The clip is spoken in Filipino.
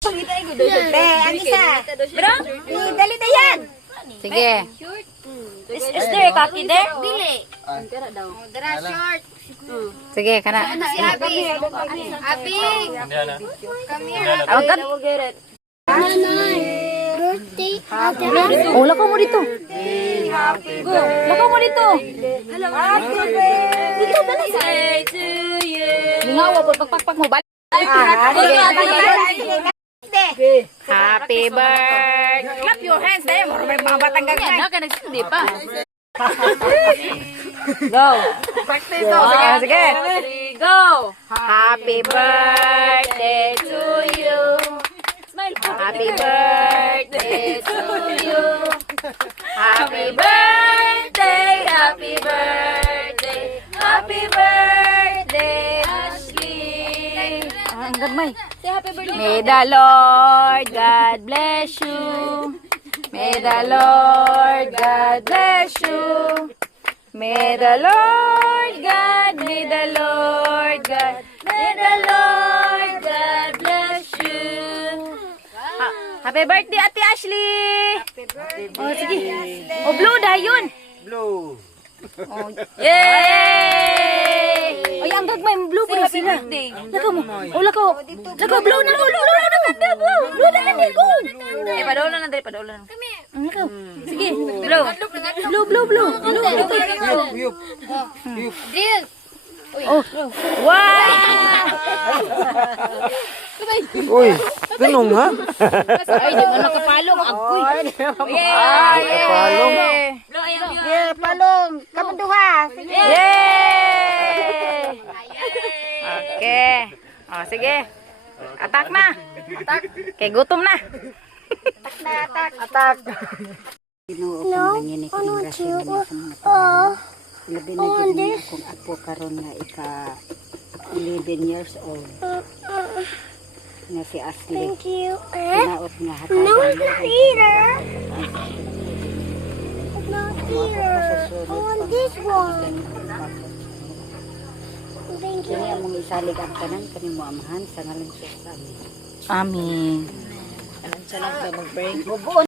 Ang isa. Bro, dali na yan. Sige. Is there a copy there? Dili. Dara short. Sige, kana. Si Abi. Abi. Come here. Awag ka. Birthday. Oh, lakaw mo dito. Go. Lakaw mo dito. Happy birthday to you. Lingawa po, pagpakpak mo. Balik. Happy birthday. Clap your hands tayo. May mga batang gagawin. Yan, nagsundi pa. Go. Practice daw. Sige. Go. Happy birthday to you. Happy birthday to you. Happy birthday, happy birthday, happy birthday, Ashley. Ang gagmay. Say happy birthday. May the Lord God bless you. May the Lord God bless you. May the Lord God, may the Lord God, may the Lord God bless you. Happy birthday, Ate Ashley! Happy birthday! Oh, sige. Oh, blue dahil yun. Blue. Oh, yay! Ay, ang gagmay, blue pa rin sila. Lakaw mo. Oh, lakaw. Lakaw, blue na, blue na, blue. Eh, padawala na, dali, padawala na. Ang lakaw. Sige, blue. Blue. Yuk. Drill. Oh, wow! Uy, ganun ha? Ay, di mo nakapalong. Agoy. Nakapalong. Yeah, palong. Kamu duha. Sige. Yay! Okay. Oh, sige. Atak na. Atak. Kay gutom na. Atak. No, ano siya? Oh, labi na din niya akong apo karon nga ika 11 years old. Na si Ashley. thank you. Pinaot nga No, hatagan. it's not here. It's not here. I want this one. Thank you. Kini among isalig ang tanan kanimo amahan sa ngalan sa amin. Amin. Anong salag ba mag-break? Bubuon